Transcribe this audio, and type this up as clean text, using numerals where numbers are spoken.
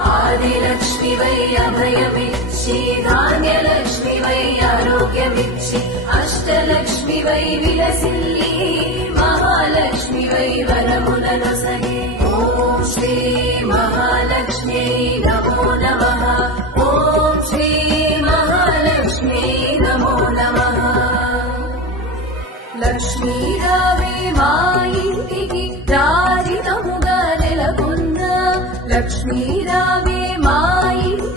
ఆదిలక్ష్మి వై అభయమిచ్చి, ధాన్యలక్ష్మి వై ఆరోగ్యమిచ్చి, అష్టలక్ష్మి వై విలసిల్లి, మహాలక్ష్మి వై వరములనొసగే. ఓం శ్రీ మహాలక్ష్మ్యై నమో నమః. ఓం శ్రీ మహాలక్ష్మ్యై నమో నమః. లక్ష్మీ రావే మా ఇంటికి, రాజితముగా నెలకొన్న లక్ష్మీ రావే మా ఇంటికి.